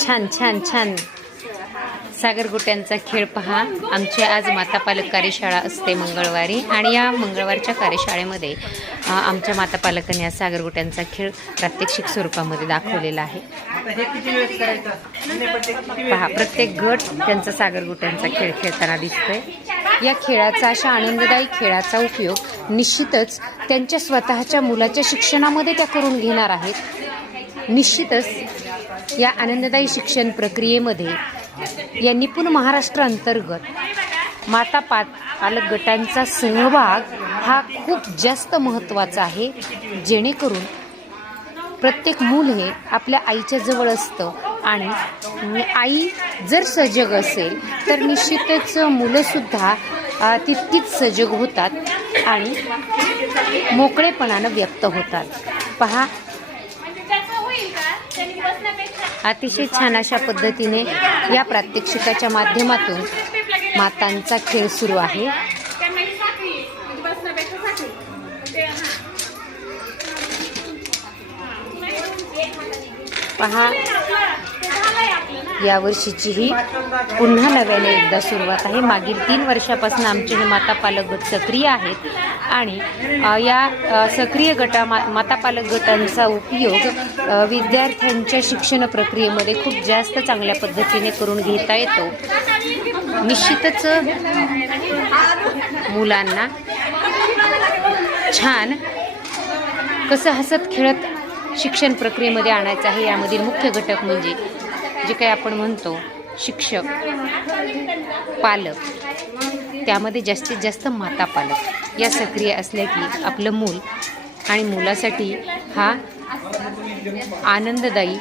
छान छान छान सागरगोट्यांचा खेळ पहा. आमची आज माता पालक कार्यशाळा असते मंगळवारी आणि या मंगळवारच्या कार्यशाळेमध्ये आमच्या माता पालकांनी या सागरगोट्यांचा खेळ प्रात्यक्षिक स्वरूपामध्ये दाखवलेला आहे. पहा, प्रत्येक गट त्यांचा सागरगोट्यांचा खेळ खेळताना दिसतोय. या खेळाचा, अशा आनंददायी खेळाचा उपयोग निश्चितच त्यांच्या स्वतःच्या मुलाच्या शिक्षणामध्ये त्या करून घेणार आहेत. निश्चितच या आनंददायी शिक्षण प्रक्रियेमध्ये या निपुण महाराष्ट्र अंतर्गत माता पालक गटांचा सहभाग हा खूप जास्त महत्त्वाचा आहे, जेणेकरून प्रत्येक मूल हे आपल्या आईच्या जवळ असतं आणि आई जर सजग असेल तर निश्चितच मुलंसुद्धा तितकीच सजग होतात आणि मोकळेपणानं व्यक्त होतात. पहा, अतिशय छान अशा पद्धतीने या प्रात्यक्षिकाच्या माध्यमातून मातांचा खेळ सुरू आहे. पहा, यावर्षीची ही पुन्हा नव्याने एकदा सुरुवात आहे. मागील 3 वर्षापासून आमचे हे माता पालक गट सक्रिय आहेत आणि या सक्रिय माता पालक गटांचा उपयोग विद्यार्थ्यांच्या शिक्षण प्रक्रियेमध्ये खूप जास्त चांगल्या पद्धतीने करून घेता येतो. निश्चितच मुलांना छान कसं हसत खेळत शिक्षण प्रक्रियेमध्ये आणायचं आहे. यामधील मुख्य घटक म्हणजे जे काही आपण म्हणतो शिक्षक, पालक, त्यामध्ये जास्तीत जास्त माता पालक या सक्रिय असल्या की आपलं मूल आणि मुलासाठी हा आनंददायी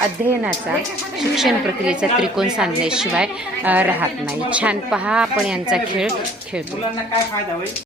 अध्ययनाचा, शिक्षण प्रक्रियेचा त्रिकोण सांधल्याशिवाय राहत नाही. छान पहा, आपण यांचा खेळ खेळतो.